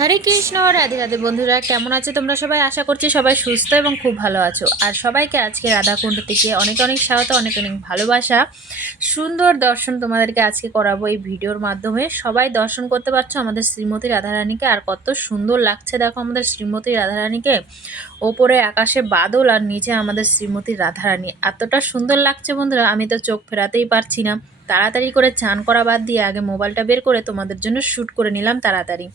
হরে কৃষ্ণ, রাধে রাধে বন্ধুরা, কেমন আছে তোমরা সবাই? আশা করছি সবাই সুস্থ এবং খুব ভালো আছো। আর সবাইকে আজকে রাধাকুণ্ড থেকে অনেক অনেক স্বাগত, অনেক অনেক ভালোবাসা। সুন্দর দর্শন তোমাদেরকে আজকে করাবো এই ভিডিওর মাধ্যমে। সবাই দর্শন করতে পারছ আমাদের শ্রীমতী রাধারানীকে, আর কত সুন্দর লাগছে দেখো আমাদের শ্রীমতী রাধারানীকে। ওপরে আকাশে বাদল আর নিচে আমাদের শ্রীমতী রাধারানী। এতটা সুন্দর লাগছে বন্ধুরা, আমি তো চোখ ফেরাতেই পারছি না। তাড়াতাড়ি করে চান করা বাদ দিয়ে আগে মোবাইলটা বের করে তোমাদের জন্য শ্যুট করে নিলাম তাড়াতাড়ি।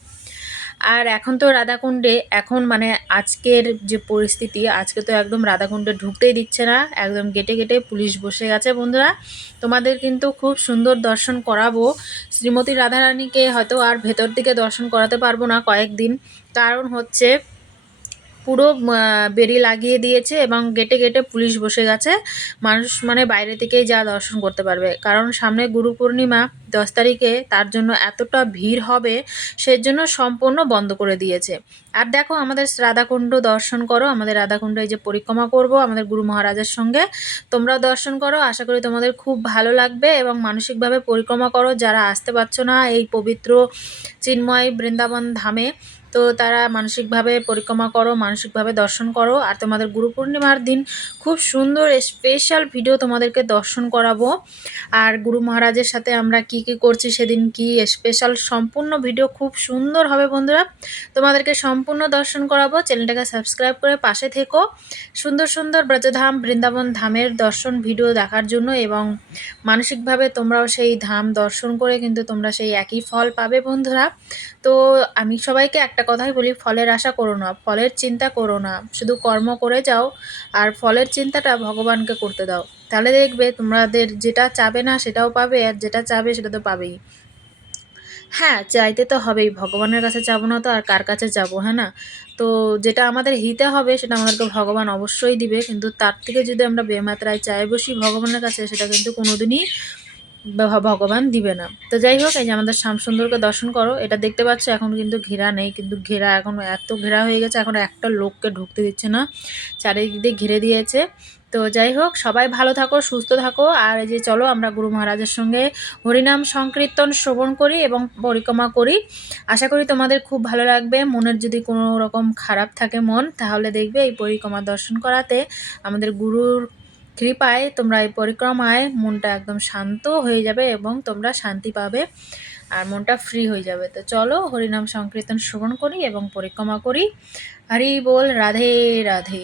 আর এখন তো রাধাকুণ্ডে, এখন মানে আজকের যে পরিস্থিতি, আজকে তো একদম রাধাকুণ্ডে ঢুকতেই দিচ্ছে না, একদম গেটে গেটে পুলিশ বসে গেছে বন্ধুরা। তোমাদের কিন্তু খুব সুন্দর দর্শন করাবো। শ্রীমতী রাধারানীকে হয়তো আর ভেতর দিকে দর্শন করাতে পারব না কয়েকদিন। কারণ হচ্ছে পুরো বেরি লাগিয়ে দিয়েছে এবং গেটে গেটে পুলিশ বসে গেছে। মানুষ মানে বাইরে থেকেই যা দর্শন করতে পারবে। কারণ সামনে গুরু পূর্ণিমা, দশ তারিখে তার জন্য এতটা ভিড় হবে, সেজন্য সম্পূর্ণ বন্ধ করে দিয়েছে। আর দেখো, আমাদের রাধাকুণ্ড দর্শন করো। আমাদের রাধাকুণ্ড এই যে পরিক্রমা করব আমাদের গুরু মহারাজের সঙ্গে। তোমরা দর্শন করো। আশা করি তোমাদের খুব ভালো লাগবে এবং মানসিকভাবে পরিক্রমা করো। যারা আসতে পারছ না এই পবিত্র চিন্ময় বৃন্দাবন ধামে তো তারা মানসিকভাবে পরিক্রমা করো, মানসিকভাবে দর্শন করো। আর তোমাদের গুরু পূর্ণিমার দিন খুব সুন্দর স্পেশাল ভিডিও তোমাদেরকে দর্শন করাবো। আর গুরু মহারাজের সাথে আমরা কি কি করছি সেদিন কি স্পেশাল সম্পূর্ণ ভিডিও খুব সুন্দর হবে বন্ধুরা। তোমাদেরকে সম্পূর্ণ দর্শন করাবো। চ্যানেলটাকে সাবস্ক্রাইব করে পাশে থেকো। সুন্দর সুন্দর ব্রজধাম, বৃন্দাবন ধামের দর্শন ভিডিও দেখার জন্য এবং মানসিকভাবে তোমরাও সেই ধাম দর্শন করে কিন্তু তোমরা সেই একই ফল পাবে বন্ধুরা। তো আমি সবাইকে একটা কথাই বলি, ফলের আশা করো না, ফলের চিন্তা করো না। শুধু কর্ম করে যাও, আর ফলের চিন্তাটা ভগবানকে করতে দাও। তাহলে দেখবে তোমাদের যেটা চাবে না সেটাও পাবে, আর যেটা চাবে সেটা তো পাবেই। হ্যাঁ চাইতে তো হবেই, ভগবানের কাছে যাব না তো আর কার কাছে যাব হ্যাঁ না? তো যেটা আমাদের হিতে হবে সেটা আমাদেরকে ভগবান অবশ্যই দিবে, কিন্তু তার থেকে যদি আমরা বেমাত্রায় চাই বসি ভগবানের কাছে, সেটা কিন্তু কোনোদিনই ভগবান দিবে না। তো যাই হোক, এই যে আমাদের শ্যামসুন্দরকে দর্শন করো, এটা দেখতে পাচ্ছ, এখন কিন্তু ঘেরা নেই, কিন্তু ঘেরা এখন এত ঘেরা হয়ে গেছে, এখন একটা লোককে ঢুকতে দিচ্ছে না, চারিদিক দিয়ে ঘিরে দিয়েছে। তো যাই হোক, সবাই ভালো থাকো, সুস্থ থাকো, আর এই যে চলো আমরা গুরু মহারাজের সঙ্গে হরিনাম সংকীর্তন শ্রবণ করি এবং পরিক্রমা করি। আশা করি তোমাদের খুব ভালো লাগবে, মনের যদি কোনো রকম খারাপ থাকে মন, তাহলে দেখবে এই পরিক্রমা দর্শন করাতে আমাদের গুরুর কৃপায় তোমরা এই পরিক্রমায় মনটা একদম শান্ত হয়ে যাবে এবং তোমরা শান্তি পাবে আর মনটা ফ্রি হয়ে যাবে। তো চলো হরিনাম সংকীর্তন শ্রবণ করি এবং পরিক্রমা করি। হরি বল, রাধে রাধে।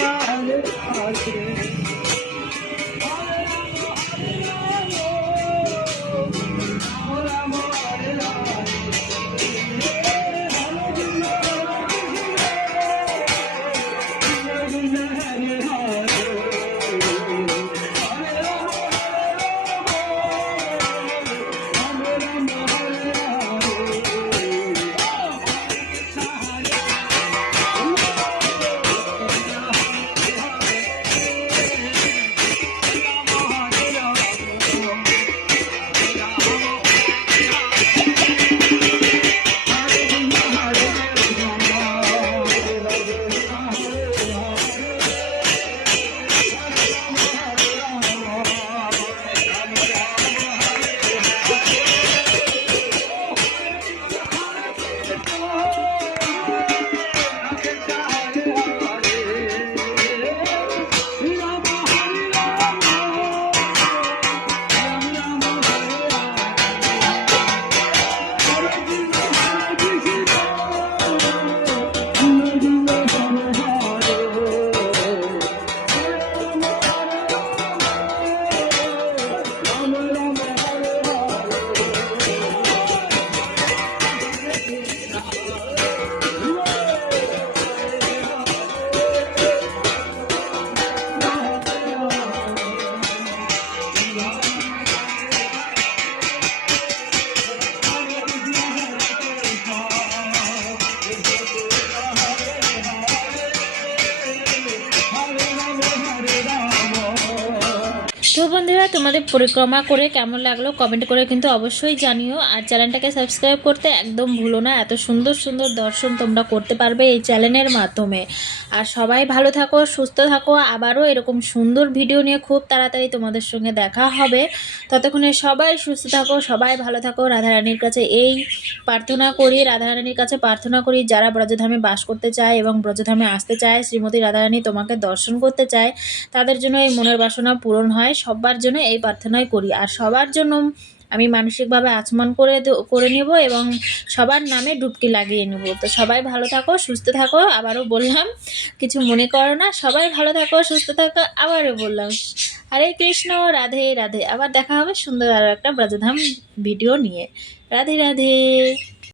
now. তো বন্ধুরা, তোমাদের পরিক্রমা করে কেমন লাগল কমেন্ট করে কিন্তু অবশ্যই জানিও। আর চ্যানেলটাকে সাবস্ক্রাইব করতে একদম ভুলো না। এত সুন্দর সুন্দর দর্শন তোমরা করতে পারবে এই চ্যানেলের মাধ্যমে। আর সবাই ভালো থাকো, সুস্থ থাকো। আবারও এরকম সুন্দর ভিডিও নিয়ে খুব তাড়াতাড়ি তোমাদের সঙ্গে দেখা হবে। ততক্ষণে সবাই সুস্থ থাকো, সবাই ভালো থাকো। রাধারানীর কাছে এই প্রার্থনা করি, রাধারানীর কাছে প্রার্থনা করি, যারা ব্রজধামে বাস করতে চায় এবং ব্রজধামে আসতে চায়, শ্রীমতী রাধারানী তোমাকে দর্শন করতে চায়, তাদের জন্য এই মনের বাসনা পূরণ হয়। সবার জন্য এই প্রার্থনাই করি। আর সবার জন্য আমি মানসিকভাবে আচমন করে করে নেব এবং সবার নামে ডুবকি লাগিয়ে নেব। তো সবাই ভালো থাকো, সুস্থ থাকো, আবারও বললাম, কিছু মনে করো না, সবাই ভালো থাকো, সুস্থ থাকো, আবারও বললাম। হরে কৃষ্ণ, রাধে রাধে। আবার দেখা হবে সুন্দর আরও একটা ব্রজধাম ভিডিও নিয়ে। রাধে রাধে।